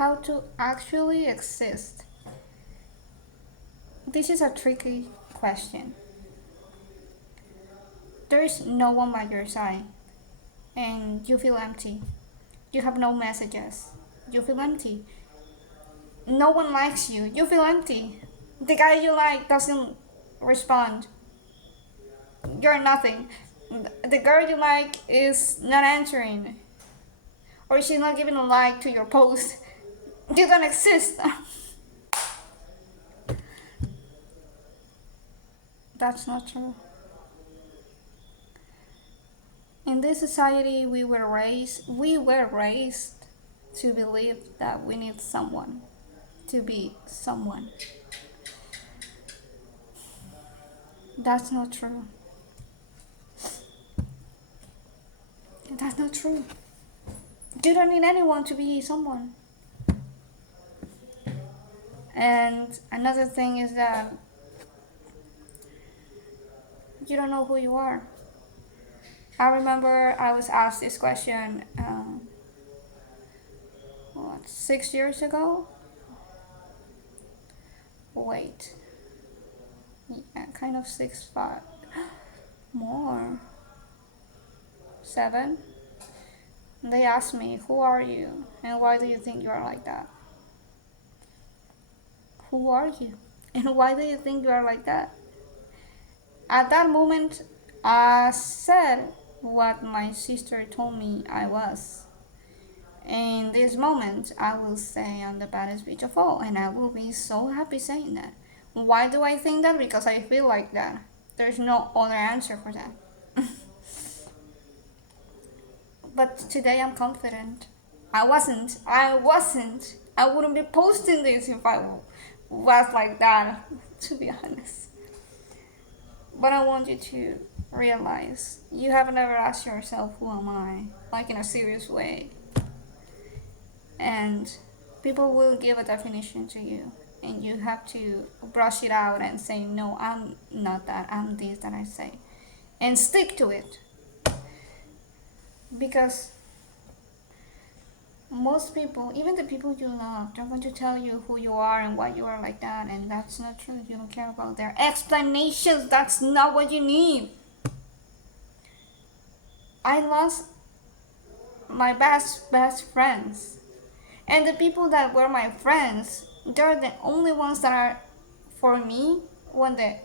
how to actually exist? This is a tricky question. There's no one by your side, and you feel empty. You have no messages. You feel empty. No one likes you. You feel empty. The guy you like doesn't respond. You're nothing. The girl you like is not answering, or she's not giving a like to your post. You don't exist. That's not true. In this society, we were raised to believe that we need someone to be someone. That's not true. That's not true. You don't need anyone to be someone. And another thing is that you don't know who you are. I remember I was asked this question 6 years ago? Wait. Yeah, kind of 6, 5. More. 7. They asked me, who are you? And why do you think you are like that? Who are you? And why do you think you are like that? At that moment, I said what my sister told me I was. In this moment, I will say I'm the baddest bitch of all, and I will be so happy saying that. Why do I think that? Because I feel like that. There's no other answer for that. But today I'm confident. I wasn't. I wouldn't be posting this if I was like that, to be honest. But I want you to realize you have never asked yourself, who am I? Like in a serious way. And people will give a definition to you. And you have to brush it out and say, no, I'm not that. I'm this that I say. And stick to it. Because most people, even the people you love, they're going to tell you who you are and why you are like that, and that's not true. You don't care about their explanations. That's not what you need. I lost my best friends, and the people that were my friends, they're the only ones that are for me when the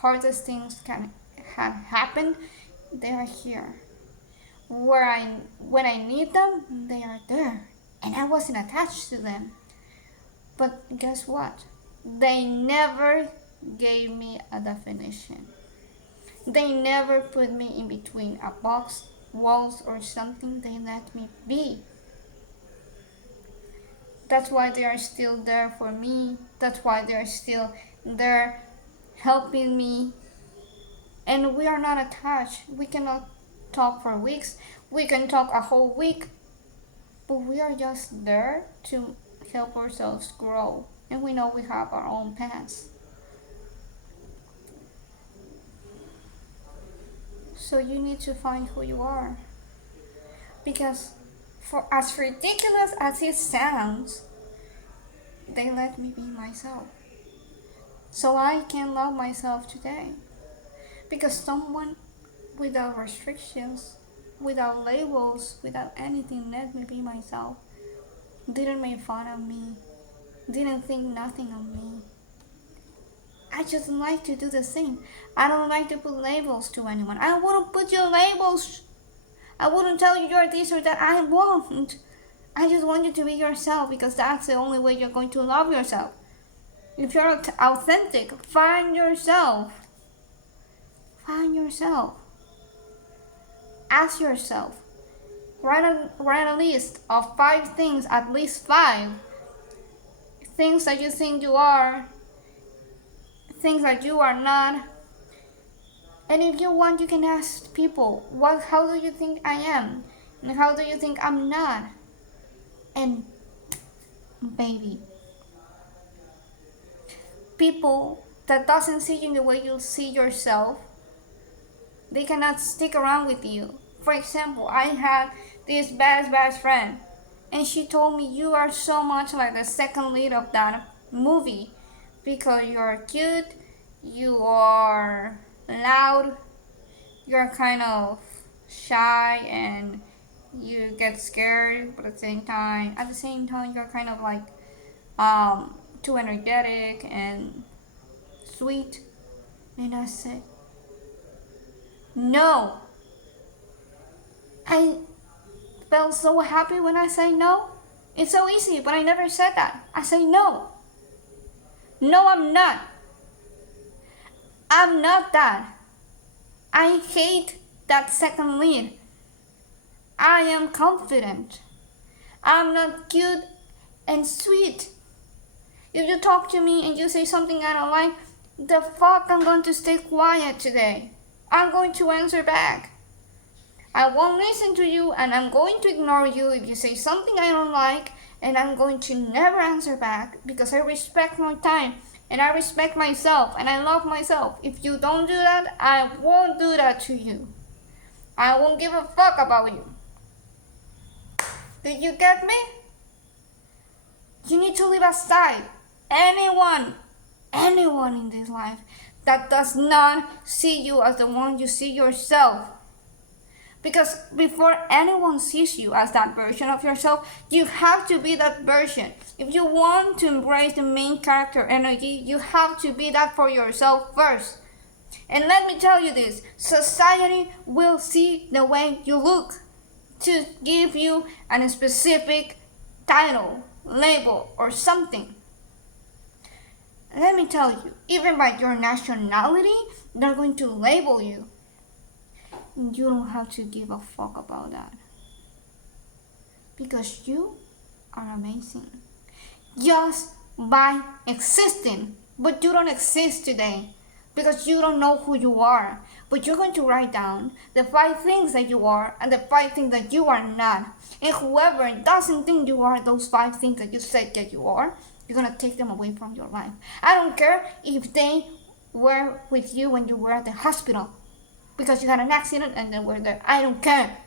hardest things can have happened. They are here. When I need them, they are there. And I wasn't attached to them. But guess what? They never gave me a definition. They never put me in between a box, walls, or something. They let me be. That's why they are still there for me. That's why they are still there helping me. And we are not attached. We cannot talk for weeks. We can talk a whole week. But we are just there to help ourselves grow. And we know we have our own paths. So you need to find who you are. Because for as ridiculous as it sounds, they let me be myself. So I can love myself today. Because someone without restrictions, without labels, without anything, let me be myself. Didn't make fun of me. Didn't think nothing of me. I just like to do the same. I don't like to put labels to anyone. I wouldn't put your labels. I wouldn't tell you you're this or that. I won't. I just want you to be yourself, because that's the only way you're going to love yourself. If you're authentic, find yourself. Find yourself. Ask yourself. Write a list of 5 things, at least 5 things that you think you are, things that you are not. And if you want, you can ask people, how do you think I am? And how do you think I'm not? And baby, people that doesn't see you in the way you see yourself, they cannot stick around with you. For example, I had this best friend, And she told me, you are so much like the second lead of that movie because you're cute, you are loud, you're kind of shy, and you get scared, but at the same time, you're kind of like too energetic and sweet. And I said, no. I felt so happy when I say no. It's so easy, but I never said that. I say no. No, I'm not. I'm not that. I hate that second lead. I am confident. I'm not cute and sweet. If you talk to me and you say something I don't like, the fuck I'm going to stay quiet today. I'm going to answer back. I won't listen to you and I'm going to ignore you if you say something I don't like, and I'm going to never answer back because I respect my time and I respect myself and I love myself. If you don't do that, I won't do that to you. I won't give a fuck about you. Did you get me? You need to leave aside anyone in this life that does not see you as the one you see yourself. Because before anyone sees you as that version of yourself, you have to be that version. If you want to embrace the main character energy, you have to be that for yourself first. And let me tell you this, society will see the way you look to give you a specific title, label, or something. Let me tell you, even by your nationality, they're going to label you. You don't have to give a fuck about that. Because you are amazing. Just by existing. But you don't exist today. Because you don't know who you are. But you're going to write down the 5 things that you are and the 5 things that you are not. And whoever doesn't think you are those 5 things that you said that you are, you're going to take them away from your life. I don't care if they were with you when you were at the hospital because you had an accident and they were there. I don't care.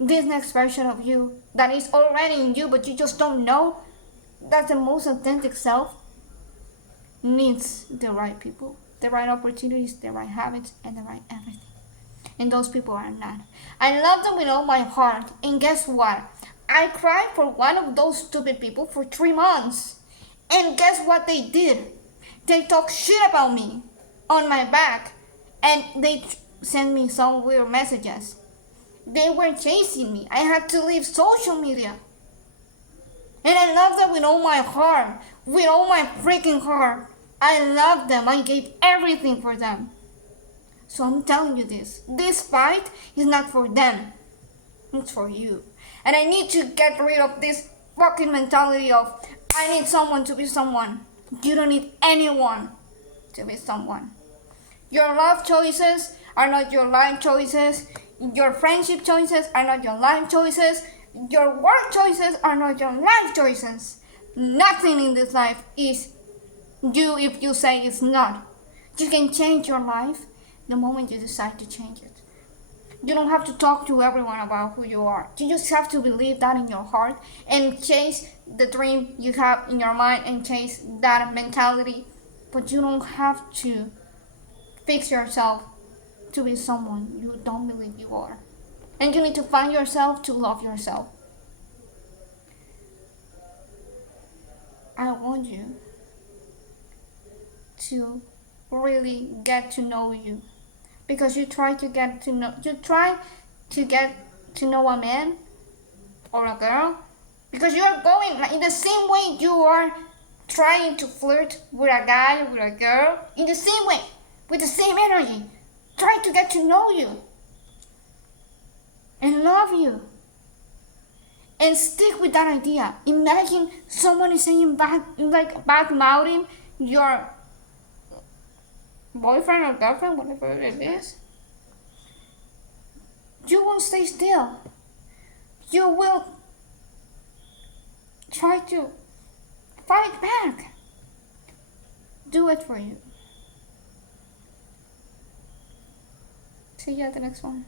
This next version of you that is already in you but you just don't know, that's the most authentic self, needs the right people, the right opportunities, the right habits, and the right everything. And those people are not. I love them with all my heart. And guess what? I cried for one of those stupid people for 3 months. And guess what they did? They talk shit about me on my back. And they sent me some weird messages. They were chasing me. I had to leave social media. And I love them with all my heart. With all my freaking heart. I love them. I gave everything for them. So I'm telling you this. This fight is not for them. It's for you. And I need to get rid of this fucking mentality of I need someone to be someone. You don't need anyone to be someone. Your love choices are not your life choices. Your friendship choices are not your life choices. Your work choices are not your life choices. Nothing in this life is you if you say it's not. You can change your life the moment you decide to change it. You don't have to talk to everyone about who you are. You just have to believe that in your heart and chase the dream you have in your mind and chase that mentality. But you don't have to fix yourself to be someone you don't believe you are. And you need to find yourself to love yourself. I want you to really get to know you. Because you try to get to know a man or a girl, because you are going in the same way you are trying to flirt with a guy, with a girl, in the same way, with the same energy. Try to get to know you and love you and stick with that idea. Imagine someone is saying bad mouthing your boyfriend or girlfriend, whatever it is. You won't stay still. You will try to fight back. Do it for you. See you at the next one.